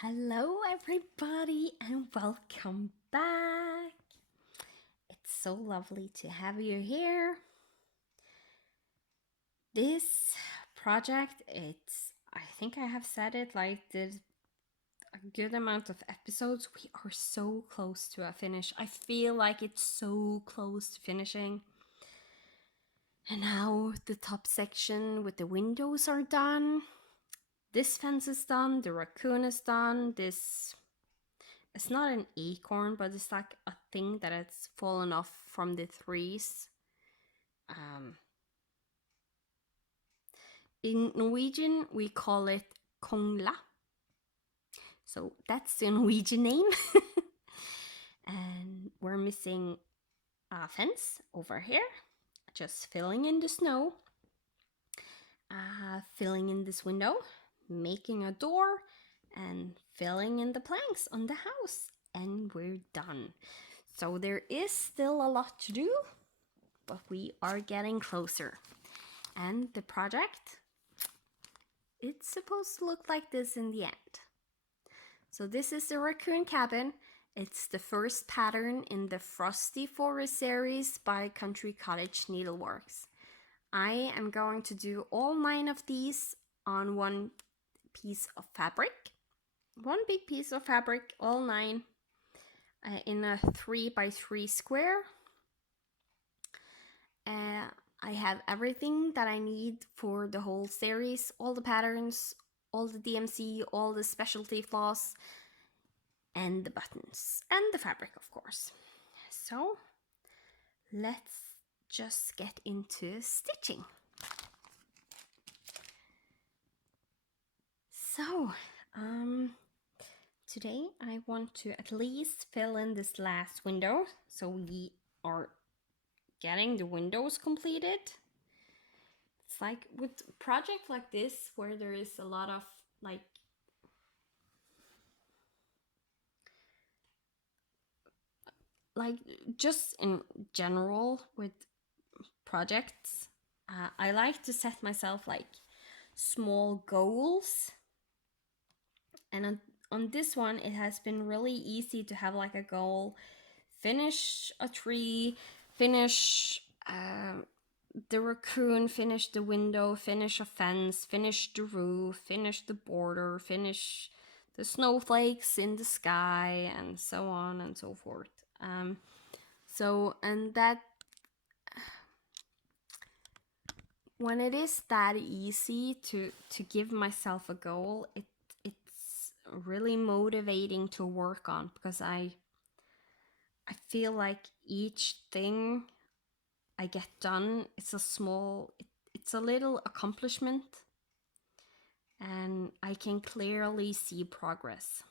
Hello, everybody, and welcome back. It's so lovely to have you here. This project, I think I have said it like a good amount of episodes. We are so close to a finish. I feel like it's so close to finishing. And now the top section with the windows are done. This fence is done. The raccoon is done. It's not an acorn, but it's like a thing that has fallen off from the trees. In Norwegian, we call it kongla. So that's the Norwegian name. And we're missing a fence over here, just filling in the snow, filling in this window, making a door, and filling in the planks on the house. And we're done. So there is still a lot to do, but we are getting closer. And the project, it's supposed to look like this in the end. So this is the Raccoon Cabin. It's the first pattern in the Frosty Forest series by Country Cottage Needleworks. I am going to do all 9 of these on one piece of fabric. One big piece of fabric, all 9, in a 3x3 square. I have everything that I need for the whole series, all the patterns, all the DMC, all the specialty floss, and the buttons, and the fabric, of course. So let's just get into stitching. So, today I want to at least fill in this last window, so we are getting the windows completed. It's like with a project like this where there is a lot of like just in general with projects, I like to set myself like small goals, and on this one it has been really easy to have like a goal: finish a tree, finish the raccoon, finish the window, finish a fence, finish the roof, finish the border, finish the snowflakes in the sky, and so on and so forth. And that when it is that easy to give myself a goal, it's really motivating to work on, because I feel like each thing I get done, it's a little accomplishment, and I can clearly see progress.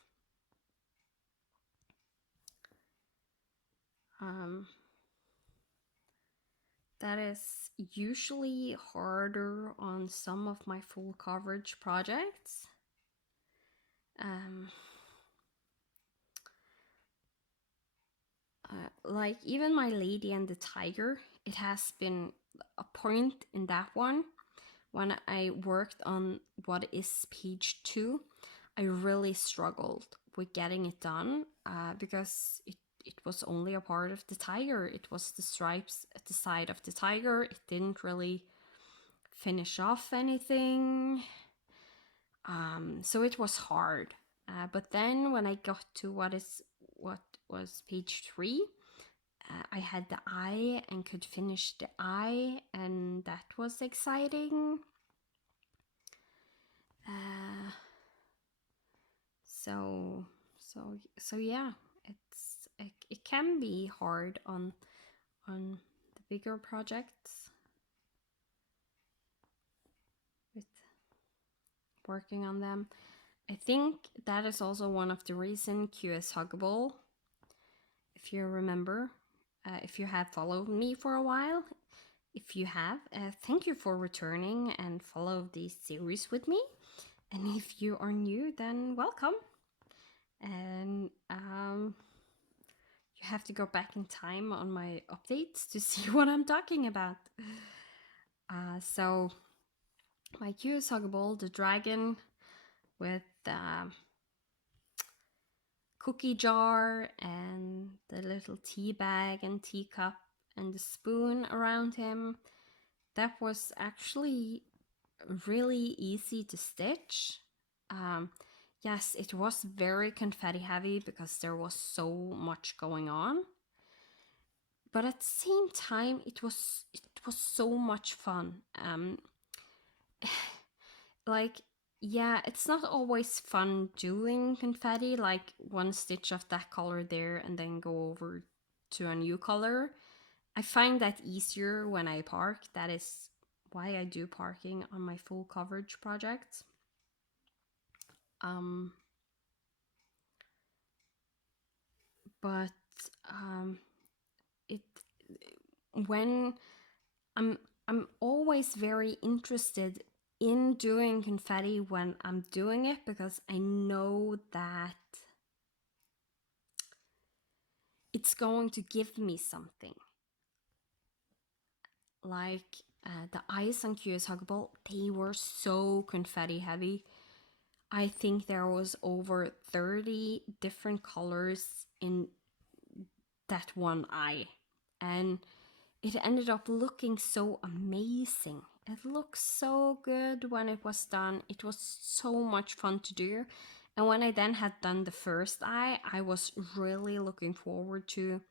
That is usually harder on some of my full coverage projects. Like even my Lady and the Tiger, it has been a point in that one when I worked on what is page 2. I really struggled with getting it done, because it was only a part of the tiger. It was the stripes at the side of the tiger. It didn't really finish off anything. So it was hard. But then when I got to what was page 3, I had the eye and could finish the eye, and that was exciting. So yeah, it can be hard on the bigger projects with working on them. I think that is also one of the reasons Q is huggable. If you remember, if you have followed me for a while, if you have, thank you for returning and follow this series with me. And if you are new, then welcome. And you have to go back in time on my updates to see what I'm talking about. So my Q is huggable, the dragon with cookie jar and the little tea bag and teacup and the spoon around him. That was actually really easy to stitch. Yes, it was very confetti heavy because there was so much going on. But at the same time, it was so much fun. Like, yeah, it's not always fun doing confetti, like one stitch of that color there and then go over to a new color. I find that easier when I park. That is why I do parking on my full coverage projects. Um, but it when I'm always very interested in doing confetti when I'm doing it because I know that it's going to give me something. Like the ice on QS Huggable, they were so confetti heavy. I think there was over 30 different colors in that one eye. And it ended up looking so amazing. It looked so good when it was done. It was so much fun to do. And when I then had done the first eye, I was really looking forward to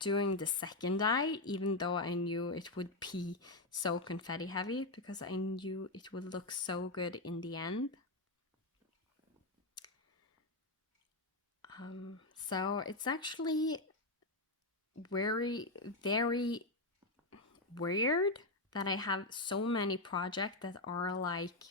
doing the second eye, even though I knew it would be so confetti heavy because I knew it would look so good in the end. So it's actually very, very weird that I have so many projects that are like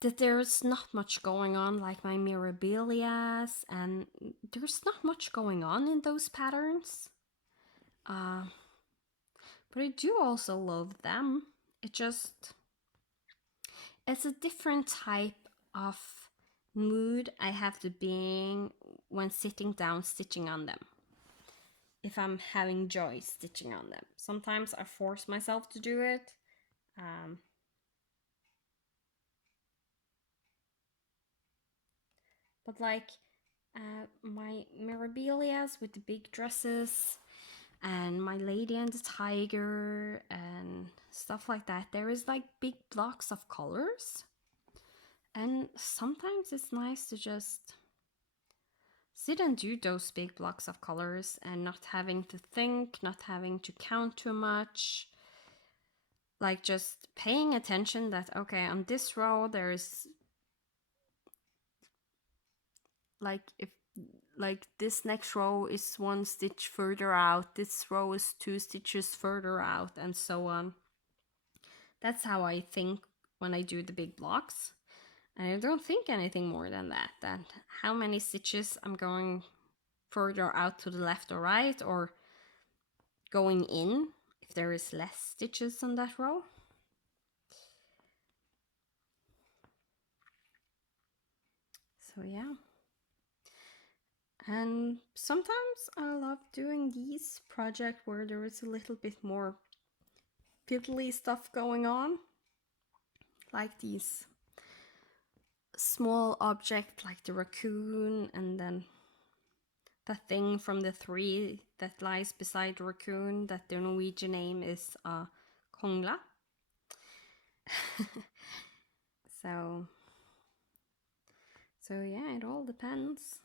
that there's not much going on, like my mirabilias, and there's not much going on in those patterns. But I do also love them. It's a different type of mood I have to be when sitting down stitching on them. If I'm having joy stitching on them. Sometimes I force myself to do it. But like my mirabilias with the big dresses and my lady and the tiger and stuff like that, there is like big blocks of colors. And sometimes it's nice to just sit and do those big blocks of colors and not having to think, not having to count too much. Like just paying attention that, okay, on this row there's like if like this next row is one stitch further out, this row is 2 stitches further out, and so on. That's how I think when I do the big blocks. And I don't think anything more than that how many stitches I'm going further out to the left or right, or going in if there is less stitches on that row. So yeah. And sometimes I love doing these projects where there is a little bit more fiddly stuff going on, like these small object like the raccoon, and then the thing from the 3 that lies beside the raccoon that the Norwegian name is kongla. so yeah, it all depends.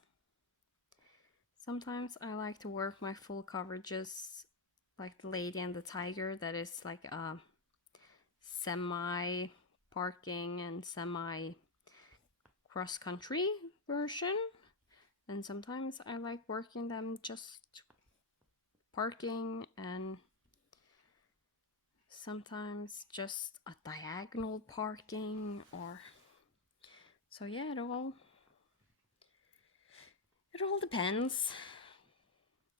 Sometimes I like to work my full coverages like the lady and the tiger, that is like a semi parking and semi cross country version. And sometimes I like working them just parking, and sometimes just a diagonal parking, or so yeah, it all depends.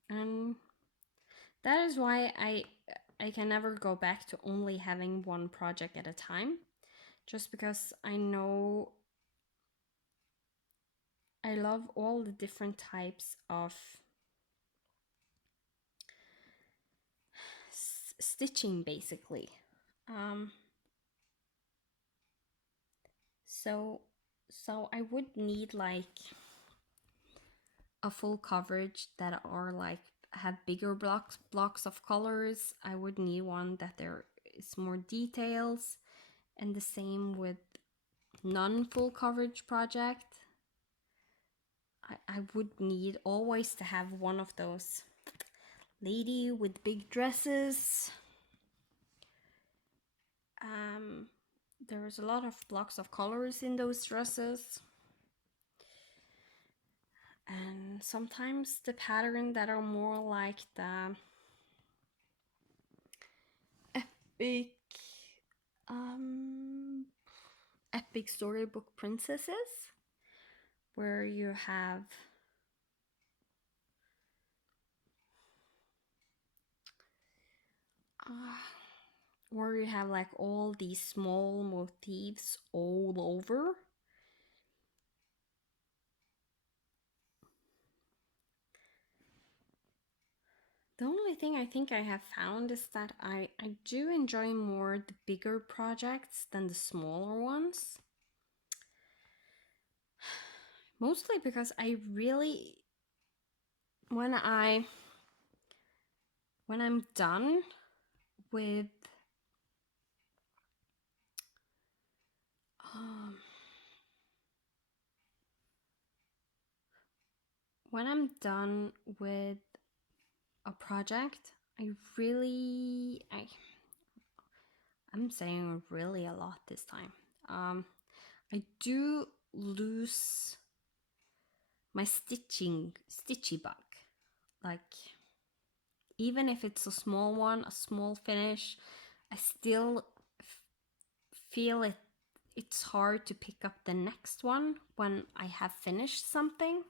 And that is why I can never go back to only having one project at a time, just because I know I love all the different types of stitching basically. So I would need like a full coverage that are like have bigger blocks of colors, I would need one that there is more details. And the same with non-full coverage project. I would need always to have one of those lady with big dresses. There's a lot of blocks of colors in those dresses. And sometimes the pattern that are more like the epic epic storybook princesses, where you have like all these small motifs all over. The only thing I think I have found is that I do enjoy more the bigger projects than the smaller ones. Mostly because I really, when I'm done with when I'm done with a project, I'm saying really a lot this time. I do lose my stitchy bug. Like, even if it's a small one, a small finish, I still feel it's hard to pick up the next one when I have finished something.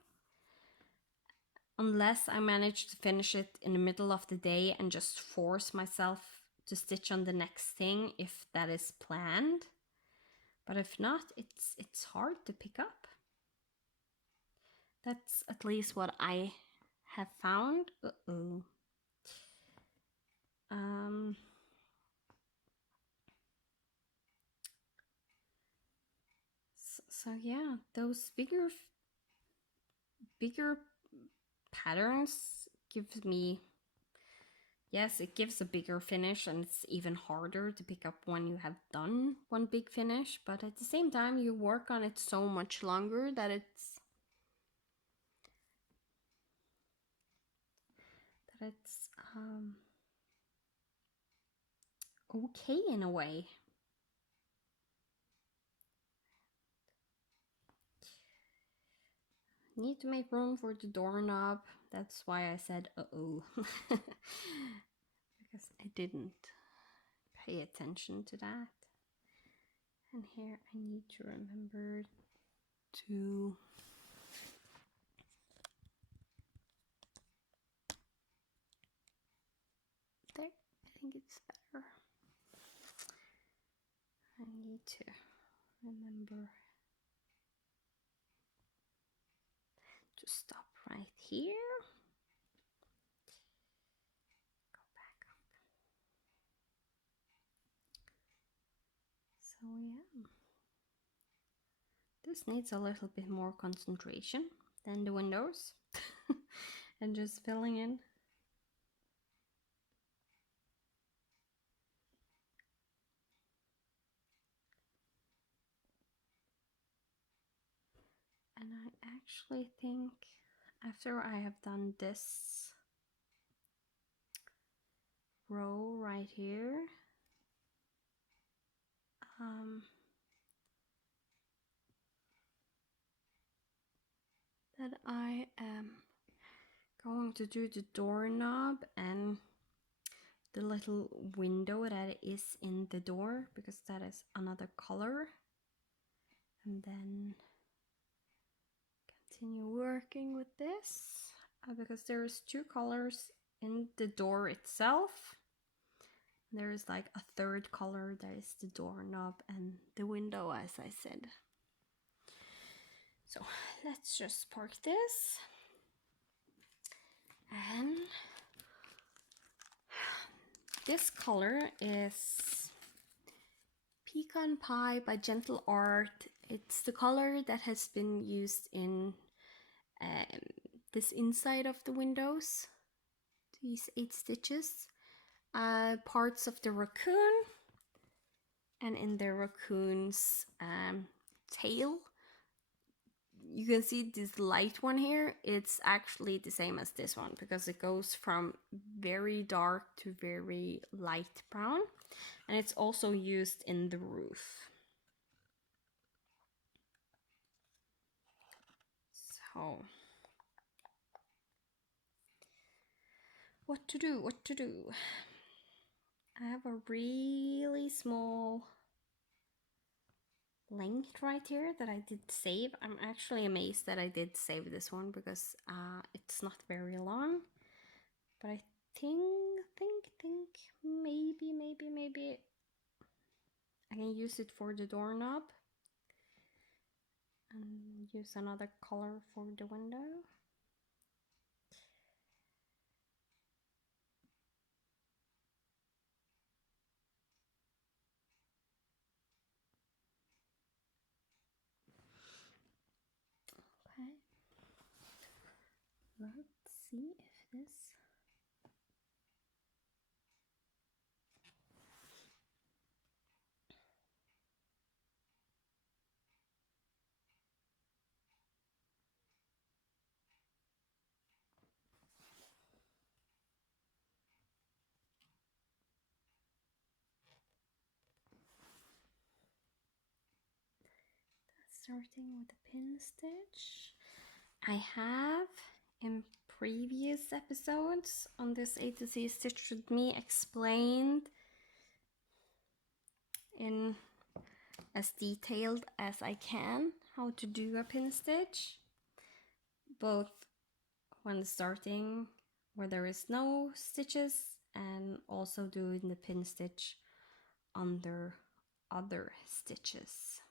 Unless I manage to finish it in the middle of the day and just force myself to stitch on the next thing if that is planned. But if not, it's hard to pick up. That's at least what I have found. So yeah, those bigger patterns gives me, yes, it gives a bigger finish, and it's even harder to pick up when you have done one big finish, but at the same time you work on it so much longer that it's okay in a way. Need to make room for the doorknob. That's why I said uh-oh. Because I didn't pay attention to that. And here I need to remember to there, I think it's better. I need to remember to stop right here. Go back up. So yeah, this needs a little bit more concentration than the windows. And just filling in. And I actually think after I have done this row right here, that I am going to do the doorknob and the little window that is in the door, because that is another color, and then continue working with this because there's two colors in the door itself. There is like a third color that is the doorknob and the window, as I said. So let's just park this. And this color is Pecan Pie by Gentle Art. It's the color that has been used in this inside of the windows, these 8 stitches, parts of the raccoon, and in the raccoon's tail. You can see this light one here, it's actually the same as this one because it goes from very dark to very light brown, and it's also used in the roof. So, what to do? I have a really small length right here that I did save. I'm actually amazed that I did save this one because it's not very long. But I think maybe I can use it for the doorknob and use another color for the window. Okay. Let's see if this. Starting with a pin stitch. I have in previous episodes on this A to Z Stitch With Me explained in as detailed as I can how to do a pin stitch, both when starting where there is no stitches and also doing the pin stitch under other stitches.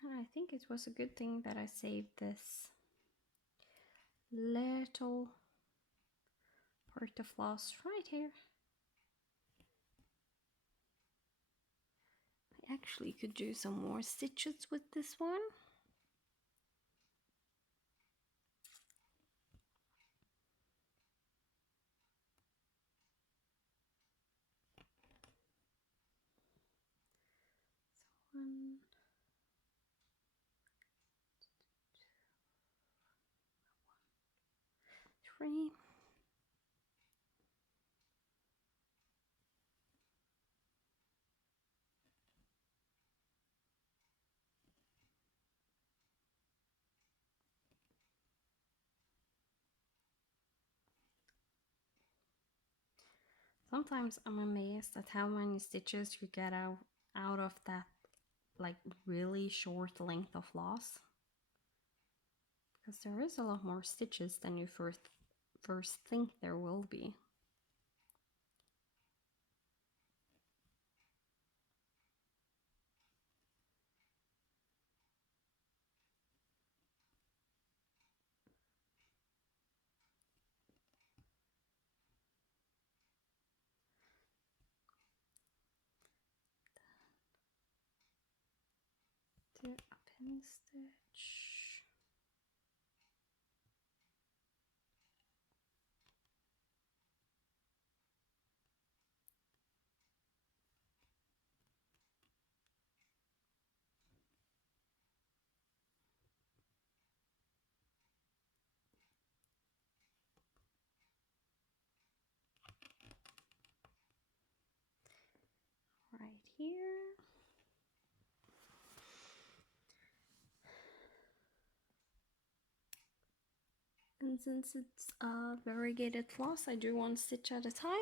And I think it was a good thing that I saved this little part of floss right here. I actually could do some more stitches with this one. So 1, 3. Sometimes I'm amazed at how many stitches you get out of that like really short length of floss, because there is a lot more stitches than you first think there will be. Do a pin stitch. Right here. And since it's a variegated floss, I do 1 stitch at a time,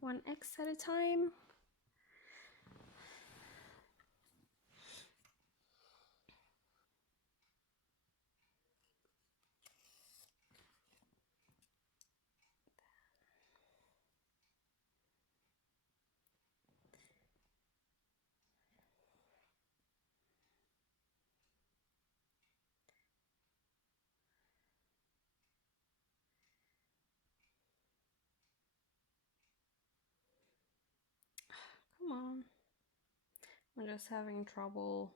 1 X at a time. Come on. I'm just having trouble.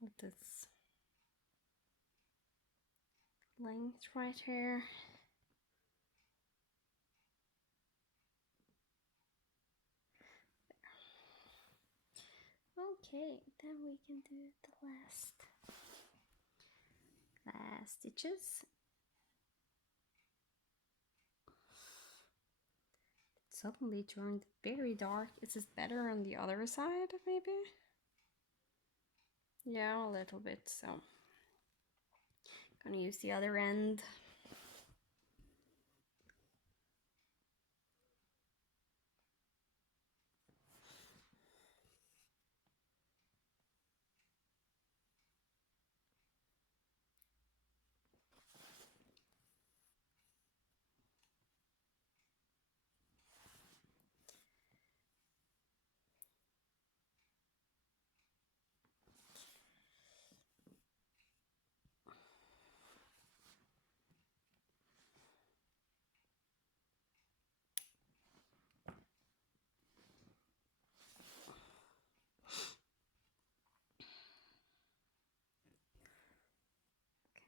With this length right here. Okay, then we can do the last stitches. It suddenly turned very dark. Is this better on the other side, maybe? Yeah, a little bit, so gonna use the other end.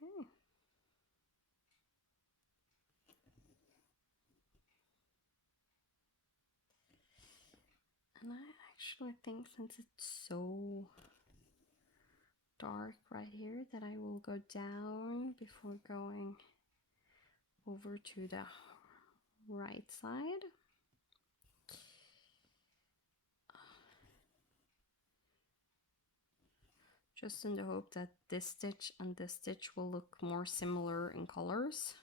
Okay. And I actually think since it's so dark right here that I will go down before going over to the right side. Just in the hope that this stitch and this stitch will look more similar in colors.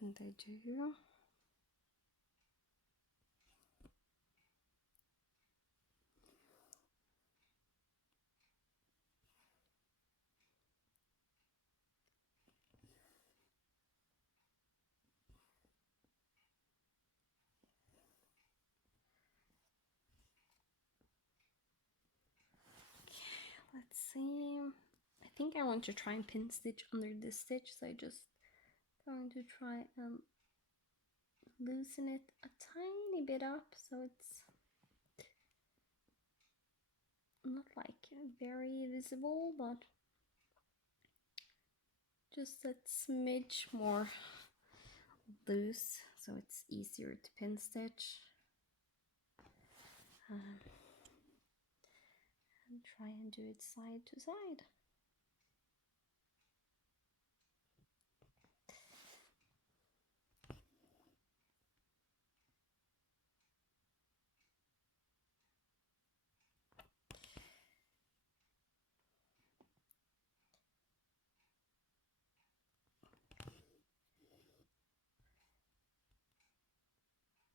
And they do. Let's see. I think I want to try and pin stitch under this stitch, so I just going to try and loosen it a tiny bit up so it's not like very visible, but just a smidge more loose so it's easier to pin stitch. And try and do it side to side.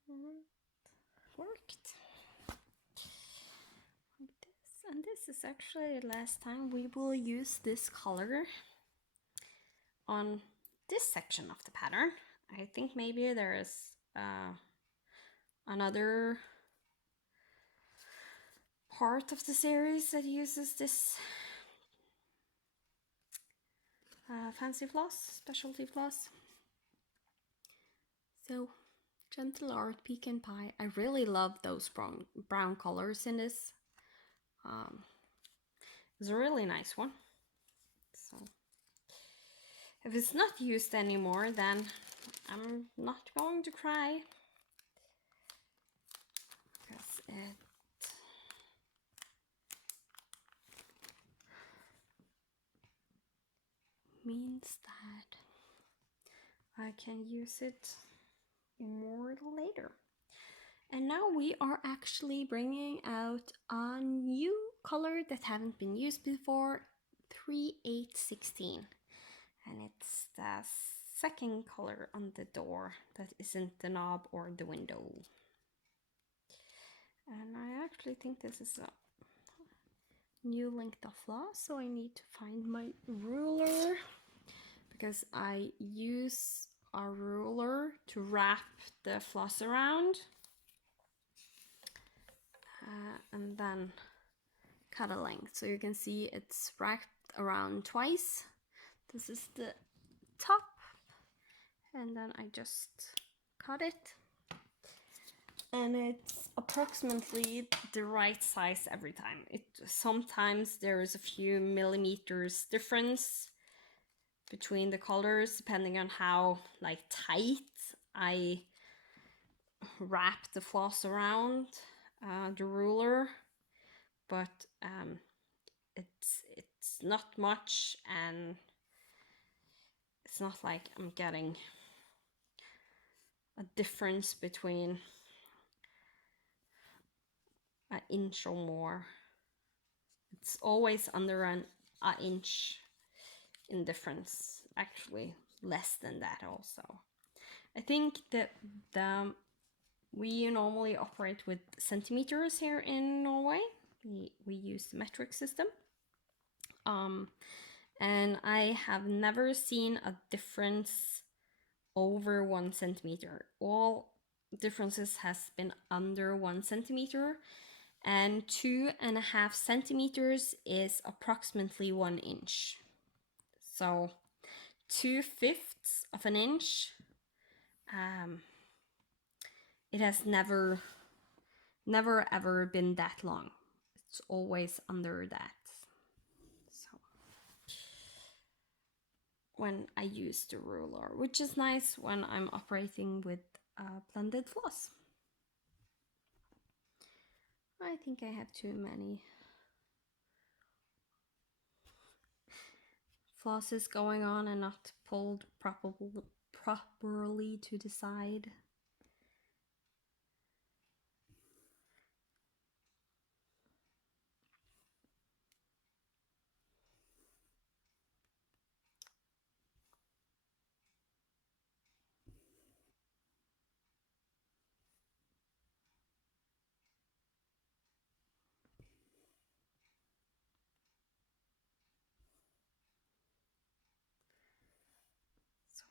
And it worked. Like this. And this is actually the last time we will use this color on this section of the pattern. I think maybe there is another part of the series that uses this fancy floss, specialty floss. So, Gentle Art Pecan Pie. I really love those brown colors in this. It's a really nice one. So, if it's not used anymore, then I'm not going to cry. Because it means that I can use it more later. And now we are actually bringing out a new color that haven't been used before, 3816. And it's the second color on the door that isn't the knob or the window. And I actually think this is a new length of floss, so I need to find my ruler because I use a ruler to wrap the floss around and then cut a length. So you can see it's wrapped around twice. This is the top, and then I just cut it, and it's approximately the right size every time. Sometimes there is a few millimeters difference between the colors depending on how like tight I wrap the floss around the ruler, but it's not much, and it's not like I'm getting a difference between an inch or more. It's always under an inch in difference, actually less than that also. I think that we normally operate with centimeters here in Norway. We use the metric system. And I have never seen a difference over 1 centimeter. All differences has been under 1 centimeter, and 2.5 centimeters is approximately 1 inch. So 2/5 of an inch, it has never ever been that long. It's always under that. So when I use the ruler, which is nice when I'm operating with blended floss. I think I have too many flosses going on and not pulled properly to the side.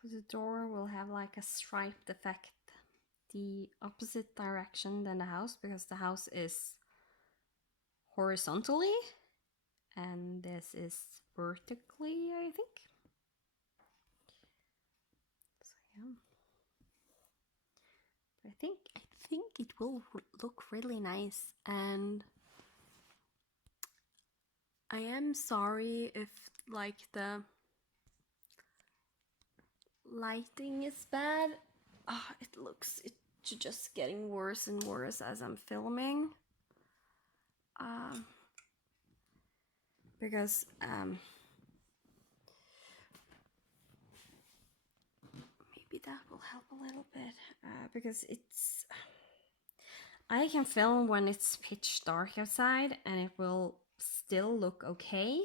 So the door will have like a striped effect, the opposite direction than the house, because the house is horizontally and this is vertically, I think. So yeah, but I think it will look really nice, and I am sorry if like the lighting is bad. It's just getting worse and worse as I'm filming. Because maybe that will help a little bit. Because I can film when it's pitch dark outside and it will still look okay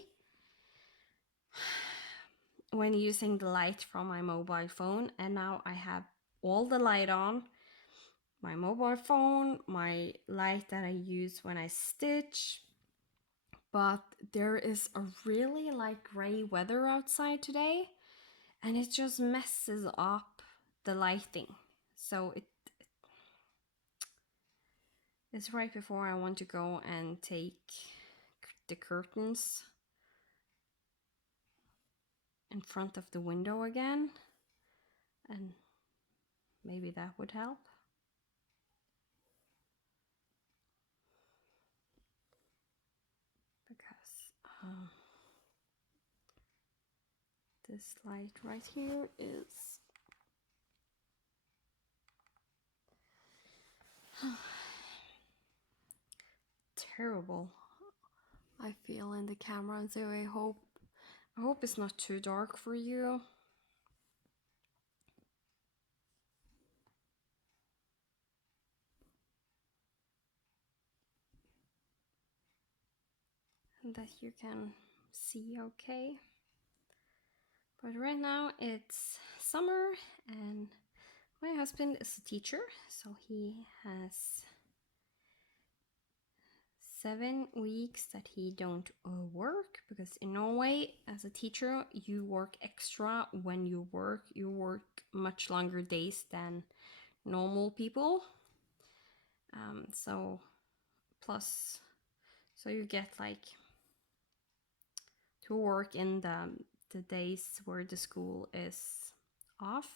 when using the light from my mobile phone. And now I have all the light on, my mobile phone, my light that I use when I stitch. But there is a really like gray weather outside today, and it just messes up the lighting. So it's right before I want to go and take the curtains in front of the window again, and maybe that would help. Because this light right here is terrible, I feel, in the camera. So I hope it's not too dark for you. And that you can see okay. But right now it's summer, and my husband is a teacher, so he has 7 weeks that he don't work, because in Norway as a teacher you work extra when you work. You work much longer days than normal people. So plus, so you get like to work in the the days where the school is off.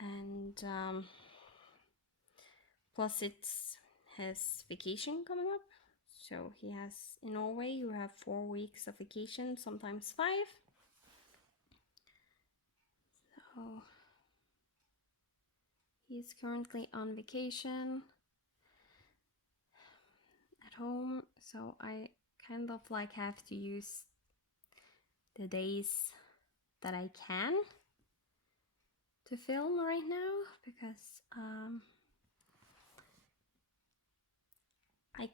And plus it's his vacation coming up. So he has, in Norway, you have 4 weeks of vacation, sometimes 5. So he's currently on vacation at home. So I kind of like have to use the days that I can to film right now, because I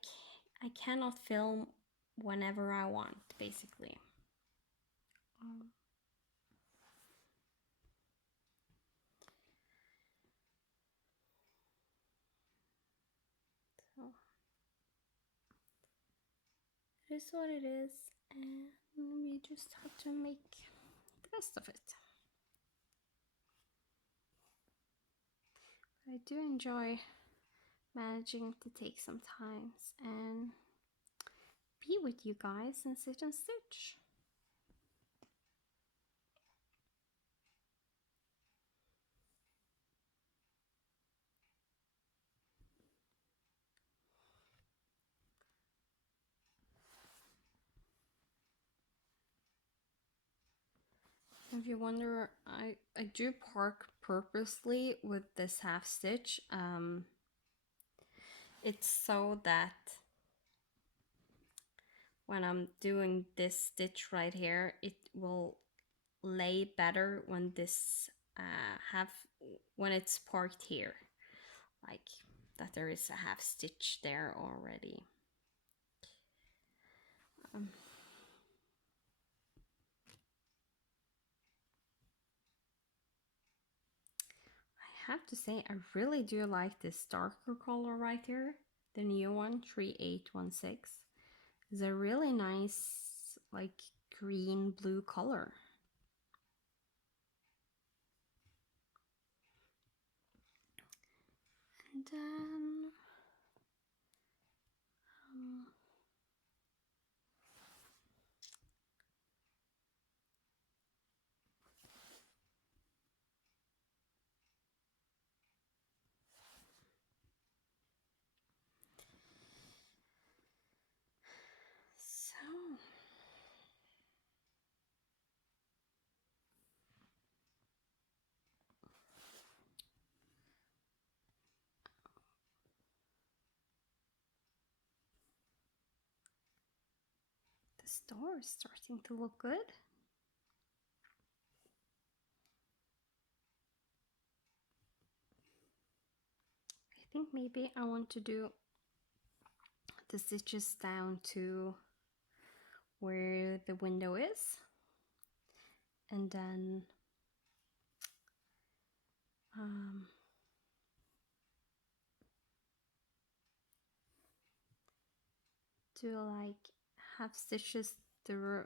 cannot film whenever I want, basically. So it is what it is, and we just have to make the best of it. But I do enjoy managing to take some time and be with you guys and sit and stitch. If you wonder, I do park purposely with this half stitch. It's so that when I'm doing this stitch right here, it will lay better when this when it's parked here, like that there is a half stitch there already. I have to say, I really do like this darker color right here, the new one, 3816. It's a really nice, like, green blue color. And then so the store is starting to look good. I think maybe I want to do the stitches down to where the window is, and then do like half stitches through.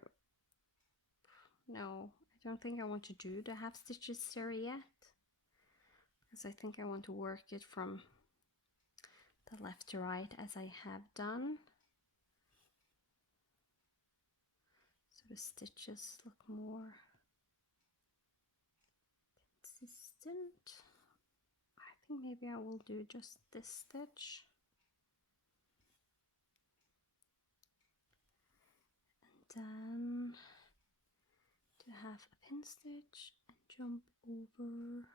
No, I don't think I want to do the half stitches there yet, because I think I want to work it from the left to right as I have done, so the stitches look more consistent. I think maybe I will do just this stitch, and then to have a pin stitch and jump over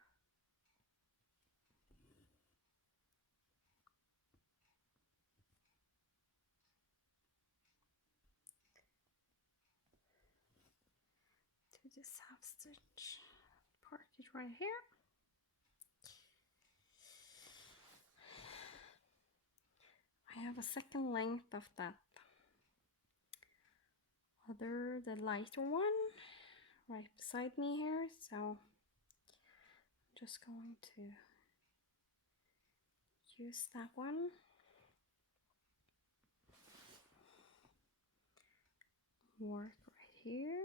to this half stitch, park it right here. I have a second length of that other, the lighter one, right beside me here, so I'm just going to use that one. Work right here.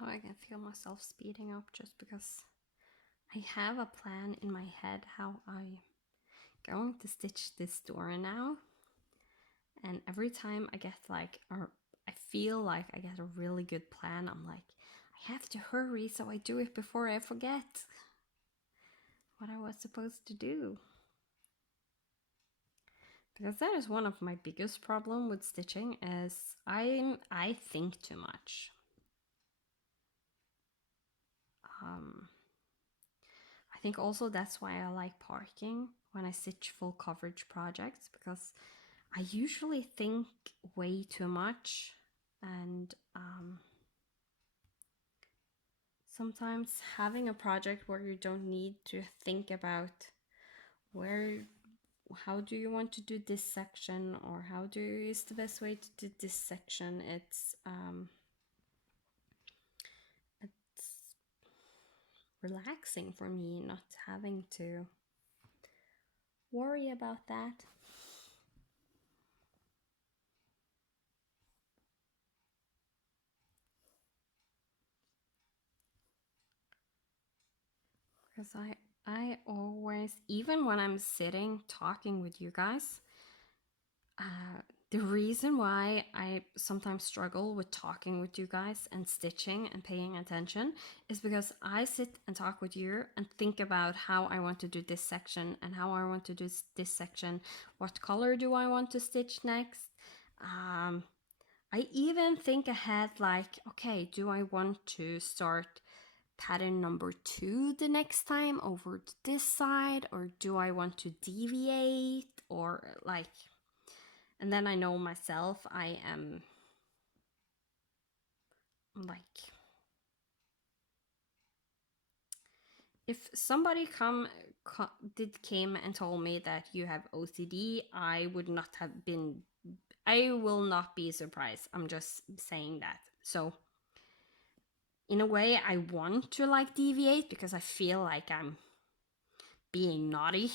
Oh, I can feel myself speeding up just because I have a plan in my head how I'm going to stitch this door now. And every time I get like, or I feel like I get a really good plan, I'm like, I have to hurry so I do it before I forget what I was supposed to do. Because that is one of my biggest problem with stitching is I think too much. I think also that's why I like parking when I stitch full coverage projects, because I usually think way too much, and sometimes having a project where you don't need to think about where, how do you want to do this section, or how do you is the best way to do this section, it's relaxing for me not having to worry about that. Because I always, even when I'm sitting talking with you guys, the reason why I sometimes struggle with talking with you guys and stitching and paying attention is because I sit and talk with you and think about how I want to do this section and how I want to do this section. What color do I want to stitch next? I even think ahead, like, okay, do I want to start pattern number 2 the next time over to this side, or do I want to deviate, or like, and then I know myself, I am like, if somebody came and told me that you have OCD, I would not have been, I will not be surprised. I'm just saying that. So in a way, I want to like deviate because I feel like I'm being naughty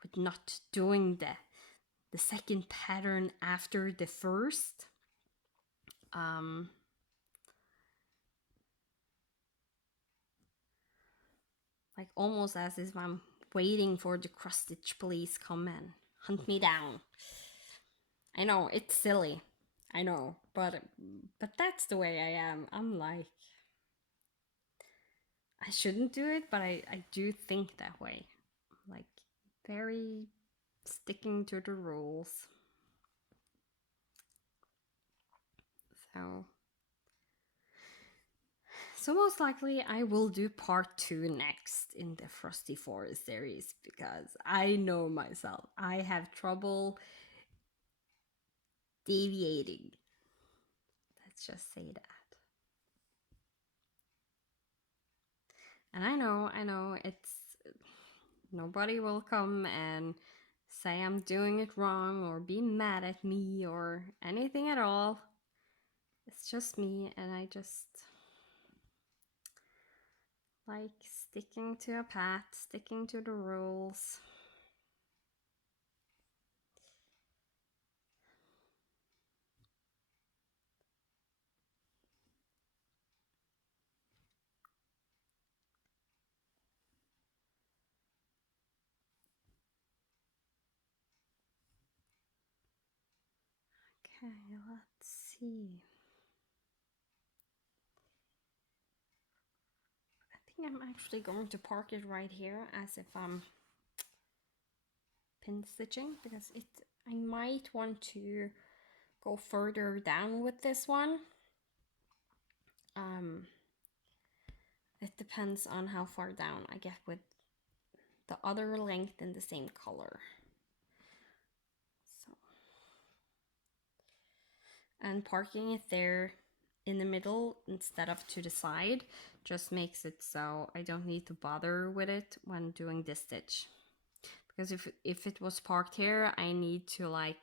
with not doing the second pattern after the first. Like almost as if I'm waiting for the cross stitch police come and hunt me down. I know it's silly, I know, but that's the way I am. I'm like, I shouldn't do it, but I do think that way. Like very sticking to the rules. So most likely I will do part 2 next in the Frosty Forest series, because I know myself. I have trouble deviating. Let's just say that. And I know it's, nobody will come and say I'm doing it wrong or be mad at me or anything at all. It's just me, and I just like sticking to a path, sticking to the rules. Okay, let's see. I think I'm actually going to park it right here as if I'm pin stitching, because I might want to go further down with this one. It depends on how far down I get with the other length in the same color. So, and parking it there in the middle instead of to the side just makes it so I don't need to bother with it when doing this stitch. Because if it was parked here, I need to like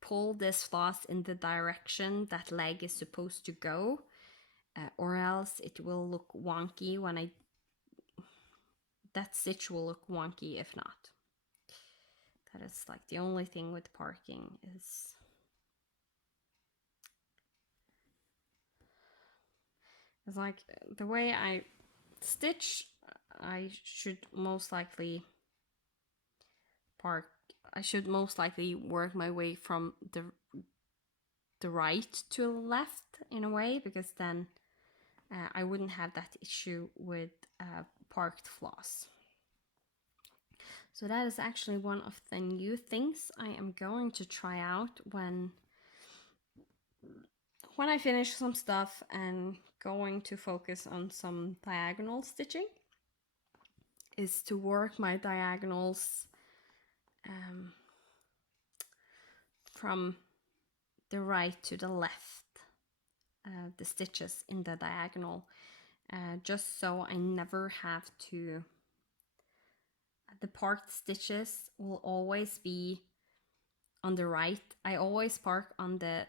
pull this floss in the direction that leg is supposed to go, or else it will look wonky when that stitch will look wonky if not. That is like the only thing with parking is It's like the way I stitch, I should most likely park. I should most likely work my way from the right to the left in a way, because then I wouldn't have that issue with parked floss. So that is actually one of the new things I am going to try out when I finish some stuff and going to focus on some diagonal stitching, is to work my diagonals from the right to the left, the stitches in the diagonal, just so I never have to. The parked stitches will always be on the right. I always park on the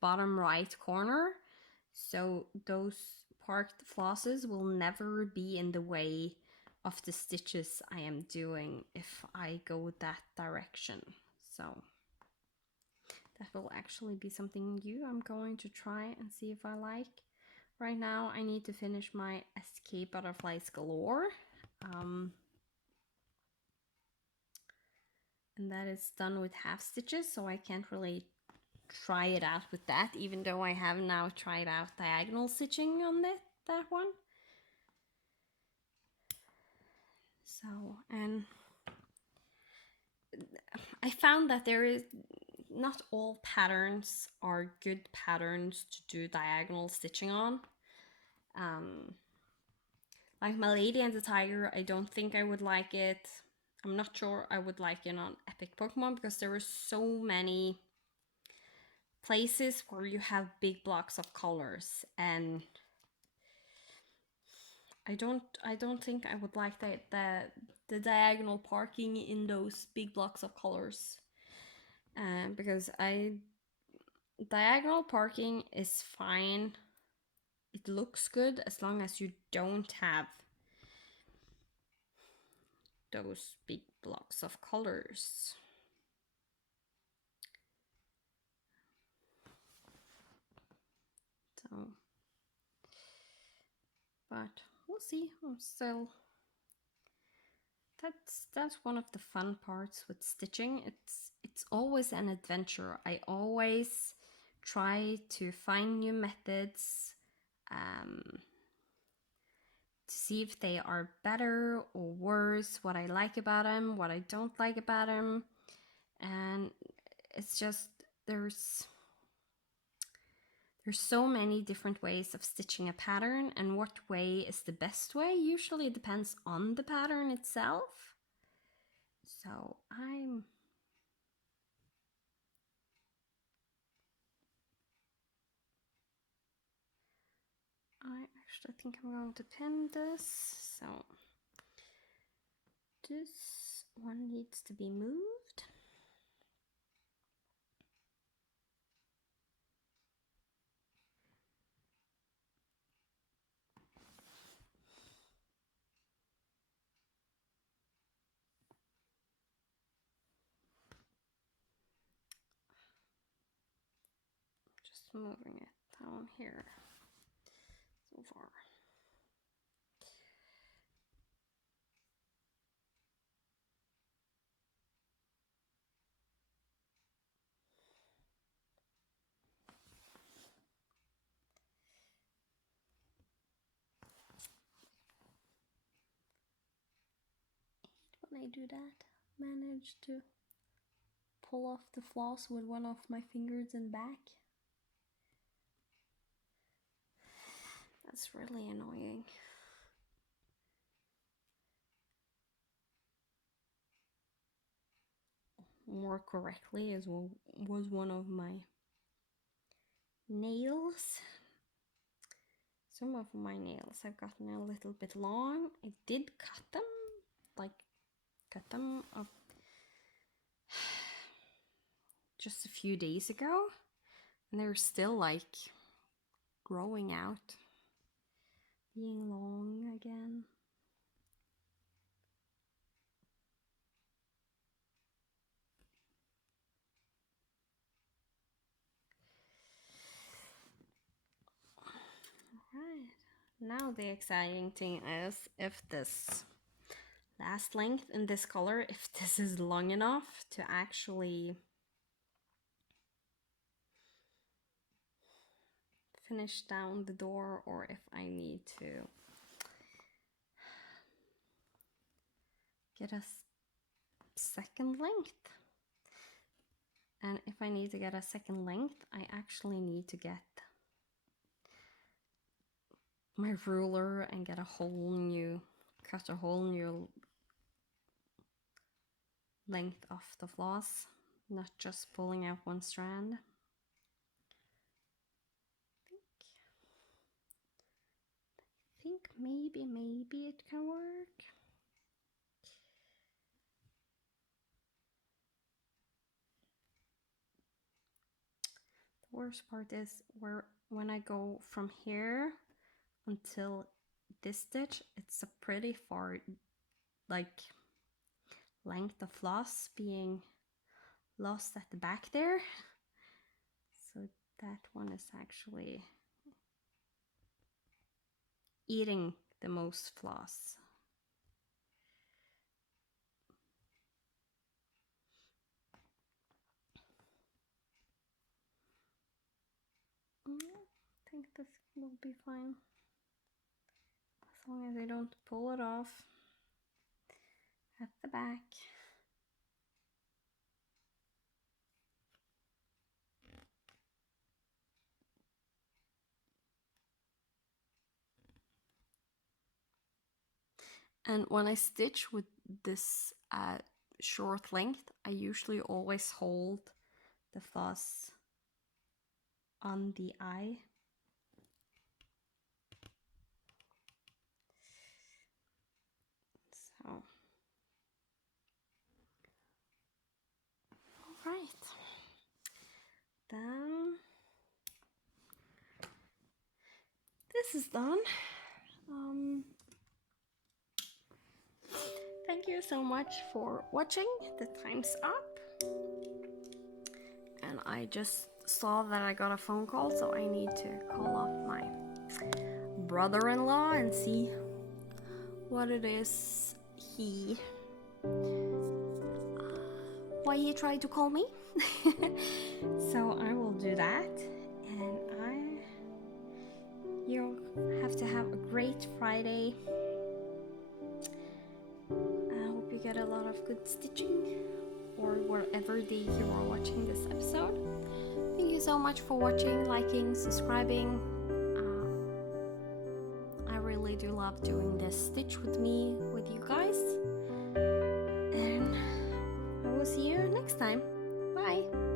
bottom right corner, so those parked flosses will never be in the way of the stitches I am doing if I go that direction. So that will actually be something new I'm going to try and see if I like. Right now I need to finish my Escape Butterflies Galore. And that is done with half stitches, so I can't really try it out with that, even though I have now tried out diagonal stitching on that one. So, and I found that there is not all patterns are good patterns to do diagonal stitching on. Like my Lady and the Tiger, I don't think I would like it. I'm not sure I would like it on Epic Pokemon, because there were so many places where you have big blocks of colors, and I don't think I would like the diagonal parking in those big blocks of colors, because diagonal parking is fine. It looks good as long as you don't have those big blocks of colors. So, but we'll see. I'm still. That's one of the fun parts with stitching. It's always an adventure. I always try to find new methods, to see if they are better or worse, what I like about them, what I don't like about them. And it's just there's so many different ways of stitching a pattern, and what way is the best way usually depends on the pattern itself. So I actually think I'm going to pin this. So this one needs to be moved. Just moving it down here so far. When I do that, manage to pull off the floss with one of my fingers and back. That's really annoying. More correctly, as well, was one of my nails. Some of my nails have gotten a little bit long. I did cut them up just a few days ago, and they're still like growing out, being long again. Now the exciting thing is if this last length in this color, if this is long enough to actually finish down the door, or if I need to get a second length. And if I need to get a second length, I actually need to get my ruler and get a whole new, cut a whole new length of the floss, not just pulling out one strand. I think maybe it can work. The worst part is when I go from here until this stitch, it's a pretty far like length of floss being lost at the back there. So that one is actually eating the most floss. I think this will be fine as long as I don't pull it off at the back. And when I stitch with this short length, I usually always hold the floss on the eye. So, all right. Then this is done. Thank you so much for watching. The time's up. And I just saw that I got a phone call, so I need to call up my brother-in-law and see what it is why he tried to call me. So I will do that, and you have to have a great Friday. I hope you get a lot of good stitching, or wherever you are watching this episode. Thank you so much for watching, liking, subscribing. I really do love doing this stitch with me, with you guys. And I will see you next time. Bye!